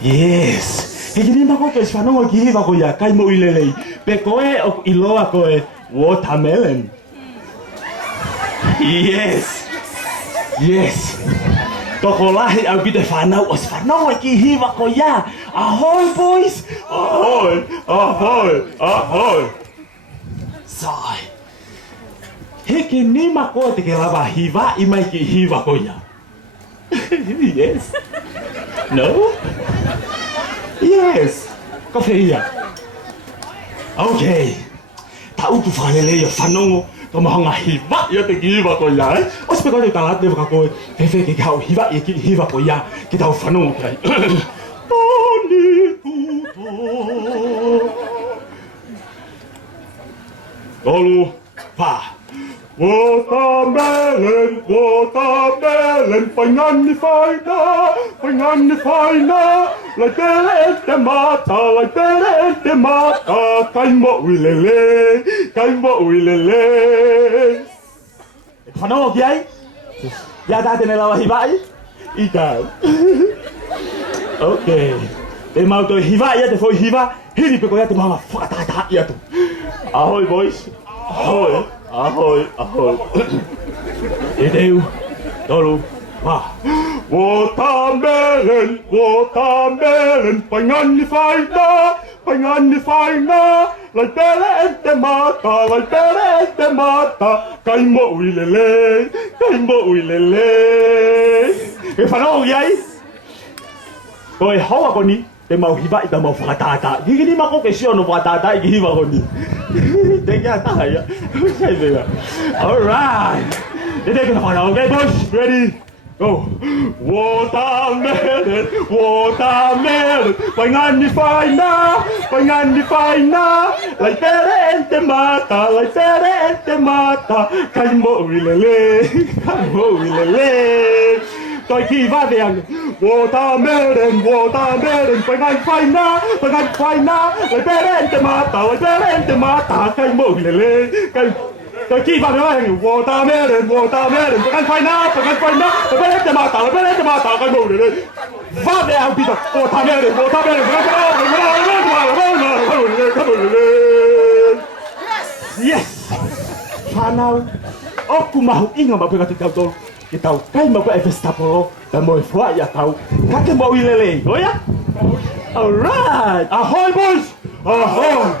Yes. Hiki mako ke whanonga ki hiwa ko ia, kai mo ilelei. Pe koe o iloa koe watermelon. Yes. Yes. Toko lahi au ki te whanau, os whanonga ki hiwa ko ia. Ahoy, boys. Ahoy, ahoy, ahoy. Sai. Hiki ni mako te ke lava hiwa I mai ki hiwa ko ia. Yes. No? Yes. Coffee here. Okay. Ta utu whanele ia whanongo. Ka mahanga hiwa ia te ki hiwa ko ia. O sepe koe te talate waka koe. Fefe ke kau hiwa ia ki hiwa ko ia. Ki tau whanongo kai. Tani tuto. Tolu. Pa. Watermelon, watermelon, pangani faina, like te mata, kaimo uilele. Whanau ki ai? Ia tā tēne lawa hiwai? I tā. Okay. Te mau toi hiwa ia te whoi hiwa, hiri peko ia te mama whakatata ia tu. Ahoy boys. Ahoy. Ahoy, ahoy. E teu, tolu, pa. Watermelon, watermelon, pangani faina, lai pere te mata, kaimo uilele. E whanau iai? Koe hawa koni, te mau hiwa I ta mau whakatata. Hiki ni mako ke sio no whakatata I ki hiwa koni. Take your time. Alright. You're taking a photo, okay, boys? Ready? Go. Watermelon, watermelon. Pangani faina. Like te mata. Kaimo uilele. Toi ki vadeang. Watermelon, pangani faina. Like te mata. Kaimo uilele. Toi ki vadeang. Watermelon, pangani faina. Like te mata. Kaimo uilele. Vadeang pita. Watermelon, Yes. Whanau. Oku mahu inga mapega te tau tolu. Ke tau kai mau e festapolo da mo fwa ya tau ka ke mo ilele oya all right ahoy boys ahoy